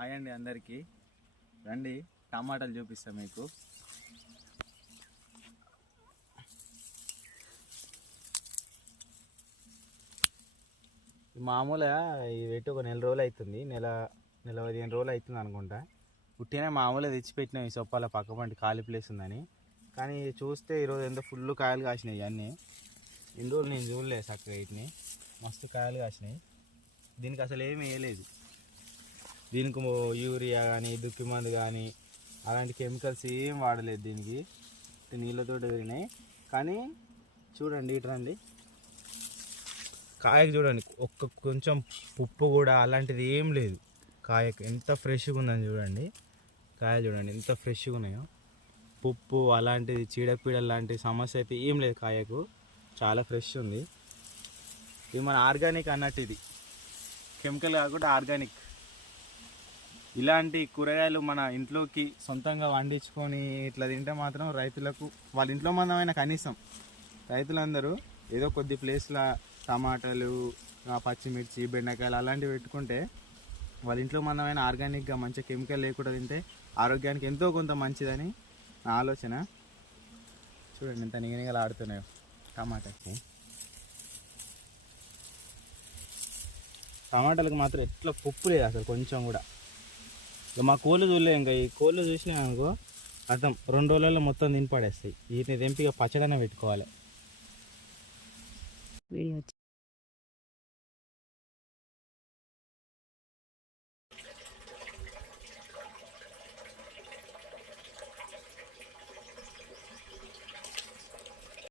Hi అండి అందరికీ. రండి టమాటాలు చూపిస్తాం మీకు. మామూలుగా ఇది పెట్టి ఒక నెల రోజులు అవుతుంది, నెల 15 రోజులు అవుతుంది అనుకుంటా. పుట్టినే మామూలుగా తెచ్చిపెట్టినాం ఈ సొప్పాల పక్క పంటి ఖాళీ ప్లేస్ ఉందని. కానీ చూస్తే ఈరోజు ఎంత ఫుల్ కాయలు కాసినాయి. అన్నీ ఇన్ని రోజులు నేను చూడలేదు చక్కగా. వీటిని మస్తు కాయలు కాసినాయి. దీనికి అసలు ఏమి వేయలేదు. దీనికి యూరియా కానీ దుక్కి మందు కానీ అలాంటి కెమికల్స్ ఏం వాడలేదు. దీనికి నీళ్ళతో పెరిగినాయి. కానీ చూడండి ఇటు రండి, కాయకు చూడండి, కొంచెం ఉప్పు కూడా అలాంటిది ఏం లేదు. కాయకు ఎంత ఫ్రెష్గా ఉందని చూడండి. కాయలు చూడండి ఎంత ఫ్రెష్గా ఉన్నాయో. ఉప్పు అలాంటిది చీడపీడలు లాంటి సమస్య అయితే ఏం లేదు. కాయకు చాలా ఫ్రెష్ ఉంది. ఇది మన ఆర్గానిక్ అన్నట్టు, ఇది కెమికల్ కాకుండా ఆర్గానిక్. ఇలాంటి కూరగాయలు మన ఇంట్లోకి సొంతంగా పండించుకొని ఇట్లా తింటే మాత్రం రైతులకు, వాళ్ళ ఇంట్లో మందమైన కనీసం రైతులందరూ ఏదో కొద్ది ప్లేస్లో టమాటాలు, పచ్చిమిర్చి, బెండకాయలు అలాంటివి పెట్టుకుంటే వాళ్ళ ఇంట్లో మందమైన ఆర్గానిక్గా మంచి కెమికల్ లేకుండా తింటే ఆరోగ్యానికి ఎంతో కొంత మంచిదని నా ఆలోచన. చూడండి ఎంత నిగనిగలు ఆడుతున్నాయో టమాటాకి. టమాటాలకు మాత్రం ఎట్లా పప్పు లేదు అసలు కొంచెం కూడా. ఇక మా కోళ్ళు చూడలేదు. ఇంకా ఈ కోళ్ళు చూసినా అనుకో అర్థం 2 రోజులలో మొత్తం తిని పడేస్తాయి. వీటిని తెంపి ఇక పచ్చడనే పెట్టుకోవాలి. వీడియో